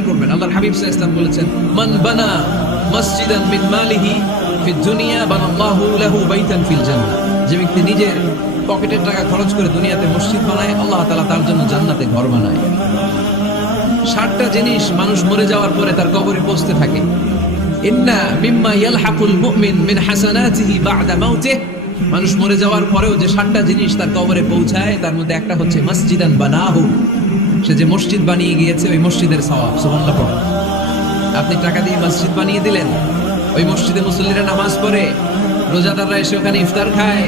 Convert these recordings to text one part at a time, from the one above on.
খেয়াল করবেন, আল্লাহর হাবিব সাল্লাল্লাহু আলাইহি ওয়াসাল্লাম বলেছেন, মান বানা মসজিদান মিন মালিহি ফিদ দুনিয়া বানাল্লাহু লাহু বাইতান ফিল জান্নাহ। যে ব্যক্তি নিজের পকেটের টাকা খরচ করে দুনিয়াতে মসজিদ বানায়, আল্লাহ তাআলা তার জন্য জান্নাতে ঘর বানায়। 60টা জিনিস মানুষ মরে যাওয়ার পরে তার কবরে পৌঁছতে থাকে। ইন্না মিম্মা ইয়ালহাকুল মুমিন মিন হাসানাতিহি বা'দা মাউতিহি। মানুষ মরে যাওয়ার পরেও যে 60টা জিনিস তার কবরে পৌঁছায়, তার মধ্যে একটা হচ্ছে মসজিদান বানাহু। সে যে মসজিদ বানিয়ে গিয়েছে, ওই মসজিদের সওয়াব। সুবহানাল্লাহ পড়ো। আপনি টাকা দিয়ে মসজিদ বানিয়ে দিলেন, ওই মসজিদে মুসল্লিরা নামাজ পড়ে, রোজাদাররা এসে ওখানে ইফতার খায়,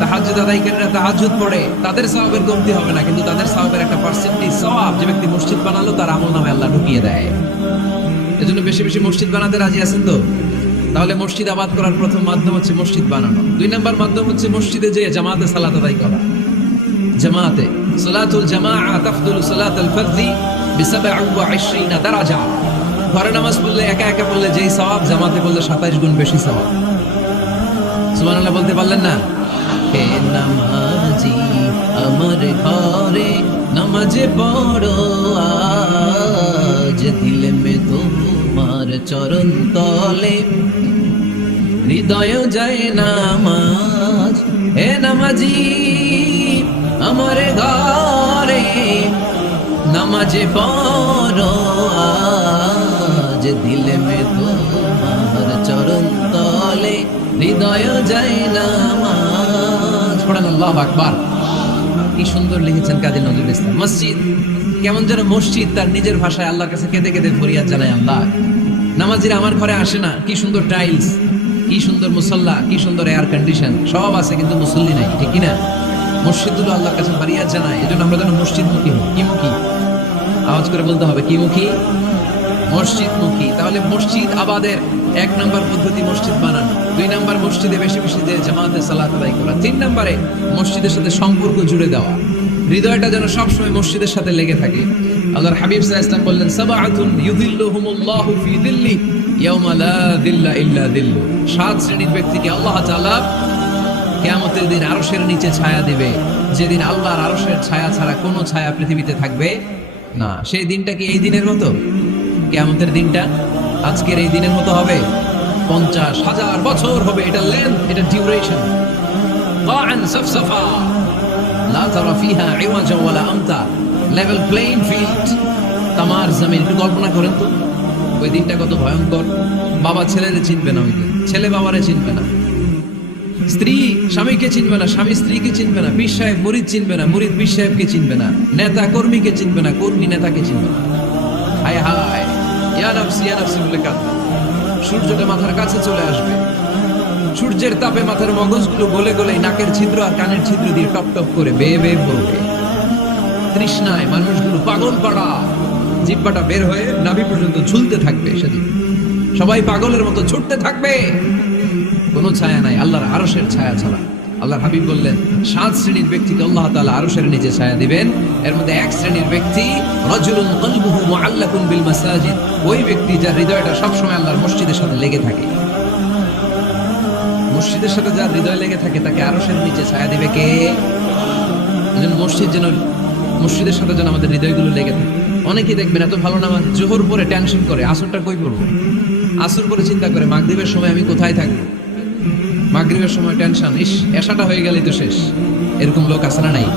তাহাজ্জুদ আদায়কারীরা তাহাজ্জুদ পড়ে, তাদের সওয়াবের কমতি হবে না, কিন্তু তাদের সওয়াবের একটা পার্সেন্টেজ সওয়াব যে ব্যক্তি মসজিদ বানালো তার আমলনামায় আল্লাহ ঢুকিয়ে দেয়। এজন্য বেশি বেশি মসজিদ বানাতে রাজি আছেন তো? তাহলে মসজিদ আবাদ করার প্রথম মাধ্যম হচ্ছে মসজিদ বানানো। 2 নম্বর মাধ্যম হচ্ছে মসজিদে যেয়ে জামাতে সালাত আদায় করা। জামাতে সালাতুল জামাআ তাফদুলু সালাতাল ফারদি বি27 দারাজা। ঘরে নামাজ পড়লে একা একা পড়লে যেই সওয়াব, জামাতে পড়লে 27 গুণ বেশি সওয়াব। সুবহানাল্লাহ বলতে পারলেন না? হে নামাজি আমার ঘরে নামাজে পড়ো আজ, দিলে মে তোমার চরণ তলে হৃদয় যায় নামাজ। হে নামাজি আমার ঘরে নামাজে পড়ো আজ, দিলে মে তোমার চরণ তলে হৃদয় যায় নামাজ। পড়েন আল্লাহু আকবার। কি সুন্দর লিখেছেন কাজী নজরুল ইসলাম। মসজিদ কেমন যেন মসজিদ তার নিজের ভাষায় আল্লাহর কাছে কেঁদে কেঁদে ফরিয়াদ জানায়, আল্লাহ নামাজিরা আমার ঘরে আসে না, কি সুন্দর টাইলস, কি সুন্দর মুসল্লা, কি সুন্দর এয়ার কন্ডিশন, সব আছে কিন্তু মুসল্লি নাই, ঠিক কিনা? মসজিদগুলো আল্লাহর কাছে ফরিয়াদ জানায়। এজন্য আমরা যেন মসজিদমুখী হই। কি মুখী? আওয়াজ করে বলতে হবে, কি মুখী? মসজিদমুখী। তাহলে মসজিদ আবাদের 1 নম্বর পদ্ধতি মসজিদ বানানো। 2 নম্বর মসজিদে বেশি বেশি যে জামাতে সালাত আদায় করা। 3 নম্বরে মসজিদের সাথে সম্পর্ক জুড়ে দেওয়া, হৃদয়টা যেন সবসময় মসজিদের সাথে লেগে থাকে। আল্লাহর হাবিব সাল্লাল্লাহু আলাইহি ওয়াসাল্লাম বললেন, সাবআতুন ইউযিল্লুহুমুল্লাহু ফি যিল্লি ইয়াওমা লা যিল্লা ইল্লা যিল্লু। 7 শ্রেণীর ব্যক্তিকে আল্লাহ তাআলা কিয়ামতের দিন আরশের নিচে ছায়া দিবে, যেদিন আল্লাহর আরশের ছায়া ছাড়া কোনো ছায়া পৃথিবীতে থাকবে না। সেই দিনটা কি এই দিনের মতো? কিয়ামতের দিনটা আজকের এই দিনের মতো হবে? 50,000 বছর হবে। এটা লেন্থ, এটা ডিউরেশন। কাআন সাফসাফা লা তারা ফিহা ইওয়াজা ওয়ালা আমতা। লেভেল প্লেইং ফিল্ড, তামার জমিন। একটু কল্পনা করেন তো ওই দিনটা কত ভয়ঙ্কর। বাবা ছেলেরে চিনবে না ওই দিন, ছেলে বাবারে চিনবে না, স্ত্রী স্বামীকে চিনবে না, স্বামী স্ত্রীকে চিনবে না, পীর সাহেব মুরিদ চিনবে না, মুরিদ পীর সাহেবকে চিনবে না, নেতা কর্মীকে চিনবে না, কর্মী নেতাকে চিনবে না। হায় হায়, ইয়া নাফসি বলে কাঁদবে। সূর্যটা মাথার কাছে চলে আসবে, সূর্যের তাপে মাথার মগজগুলো গলে গলে নাকের ছিদ্র আর কানের ছিদ্র দিয়ে টপ টপ করে বেয়ে বেয়ে পড়বে। তৃষ্ণায় মানুষগুলো পাগল পাড়া, জিহ্বাটা বের হয়ে নাভি পর্যন্ত ঝুলতে থাকবে। সেদিন সবাই পাগলের মতো ছুটতে থাকবে, কোনো ছায়া নাই আল্লাহর আরশের ছায়া ছাড়া। আল্লাহর হাবিব বললেন, 7 শ্রেণীর ব্যক্তিকে আল্লাহ তাআলা আরশের নিচে ছায়া দিবেন। এর মধ্যে 1 শ্রেণীর ব্যক্তি রাজুলুন কলবুহু মুআল্লাকুন বিল মাসাজিদ। ওই ব্যক্তি যার হৃদয়টা সবসময় আল্লাহর মসজিদের সাথে লেগে থাকে। মসজিদের সাথে যার হৃদয় লেগে থাকে তাকে আরশের নিচে ছায়া দিবে কে? এজন্য মসজিদের সাথে যেন আমাদের হৃদয়গুলো লেগে থাকে। অনেকেই দেখবেন এত ভালো নামাজ, জোহর পরে টেনশন করে আসরটা কই পড়বো, আসর পরে চিন্তা করে মাগরিবের সময় আমি কোথায় থাকবো, মাগরিবের সময় টেনশন, ইস এশাটা হয়ে গেলেই তো শেষ। এরকম লোক আছে না নাই?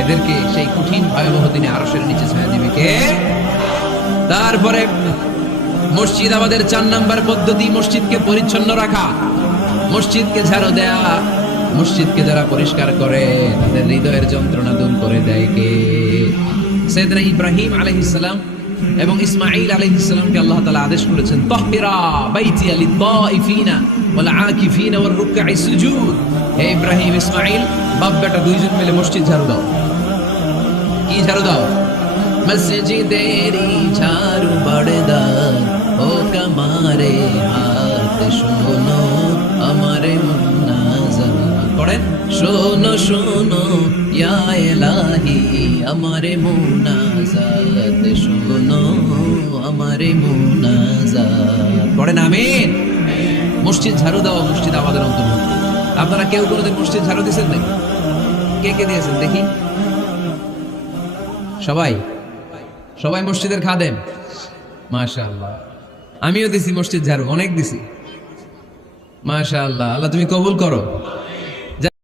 এদেরকে সেই কঠিন ভয়াবহ দিনে আরশের নিচে ছায়া দিবে কে? তারপরে মসজিদ আমাদের 4 নম্বর পদ্ধতি, মসজিদকে পরিচ্ছন্ন রাখা, মসজিদকে ঝাড়ু দেয়া। মসজিদকে যারা পরিষ্কার করে তাদের হৃদয়ের যন্ত্রণা দূর করে দেয় কে? সাইয়েদনা ইব্রাহিম আলাইহিস সালাম এবং ইসমাঈল আলাইহিস সালামকে আল্লাহ তাআলা আদেশ করেছেন, তাহহিরা বাইতিয়া লিত-তাইফিনা ওয়াল আকিফিনা ওয়ার রুকআই সুজুদ। হে ইব্রাহিম, ইসমাঈল, বাপ বেটা দুইজন মিলে মসজিদ ঝাড়ু দাও। কি ঝাড়ু দাও? মসজিদেরি ঝাড়ু বড়দার ও কমারে হাত শোনো আমারে মুনাজাত। পড়েন, শোনো শোনো ইয়া ইলাহি আমারে মুনাজাত, শোনো আমারে মুনাজাত। পড়েন আমিন। মসজিদ ঝাড়ু দাও, মসজিদ আমাদের অন্তর্ভুক্ত। আপনারা কেউ কোনোদিন মসজিদ ঝাড়ু দিয়েছেন নাকি? কে কে দিয়েছেন দেখি? সবাই? সবাই মসজিদের খাদেম? মাশাআল্লাহ। আমিও দিছি মসজিদ ঝাড়ু, অনেক দিছি। মাশাআল্লাহ, আল্লাহ তুমি কবুল করো।